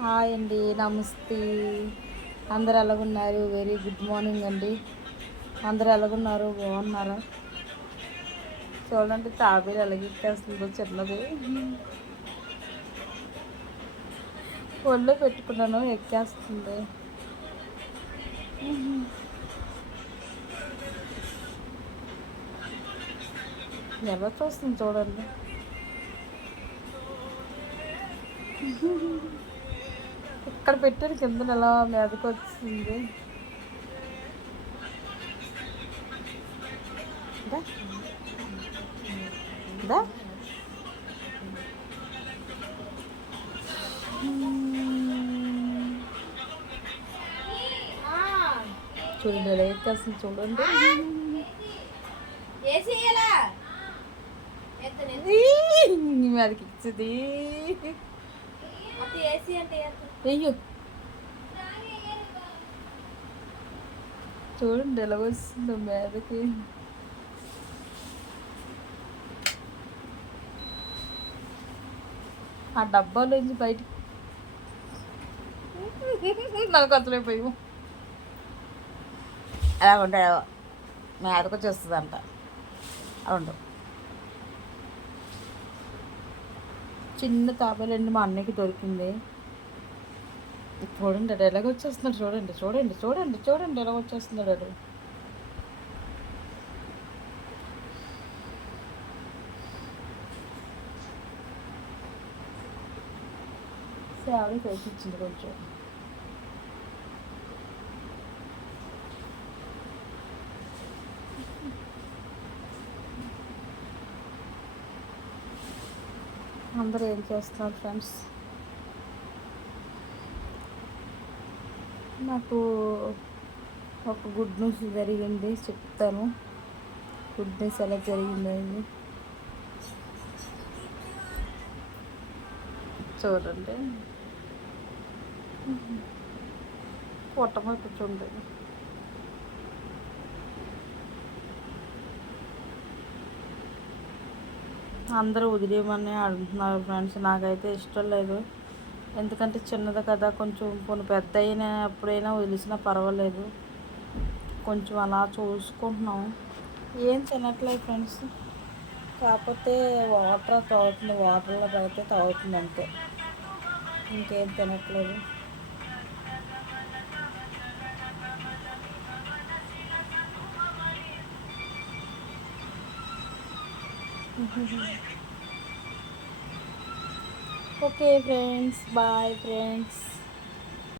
Hi అండి, నమస్తే. అందరు ఎలాగున్నారు? వెరీ గుడ్ మార్నింగ్ అండి. అందరు ఎలాగున్నారు? బాగున్నారా? చూడండి తాబేలు ఎలాగెక్కేస్తుందో చిన్నది. ఒళ్ళో పెట్టుకున్నాను, ఎక్కేస్తుంది. ఎలా చూస్తుంది చూడండి. ఇక్కడ పెట్టాను కింద ఎలా మీదకి వచ్చింది. దా దా. చూడండి ఎలా ఎక్కేస్తుంది చూడండి. మీదకి ఇచ్చింది. అయ్యో చూడండి ఎలా వస్తుందో మీదకి. ఆ డబ్బాలోంచి బయటికి నాకు అసలైపోయాము. ఎలా ఉంటాయో మీదకి వచ్చేస్తుందంట. అవును, చిన్న తాబేలండి మా అన్నయ్యకి దొరికింది. చూడండి అడు ఎలాగ వచ్చేస్తున్నాడు. చూడండి చూడండి చూడండి చూడండి ఎలా వచ్చేస్తున్నాడు అడు. సేవలు తెచ్చిచ్చింది కొంచెం. అందరూ ఏం చేస్తున్నారు ఫ్రెండ్స్? నాకు ఒక గుడ్ న్యూస్ జరిగింది, చెప్తాను. గుడ్ న్యూస్ ఎలా జరిగిందో ఇది చూడండి. పొట్టమ కూర్చుంది. అందరూ వదిలేయమని అంటున్నారు ఫ్రెండ్స్. నాకైతే ఇష్టం లేదు, ఎందుకంటే చిన్నది కదా. కొంచెం కొన్ని పెద్ద అయినా ఎప్పుడైనా వదిలేసినా పర్వాలేదు. కొంచెం అలా చూసుకుంటున్నాం. ఏం తినట్లేదు ఫ్రెండ్స్, కాకపోతే వాటర్ తాగుతుంది. వాటర్లో పెడితే తాగుతుంది అంతే, ఇంకేం తినట్లేదు. Okay friends, boy friends.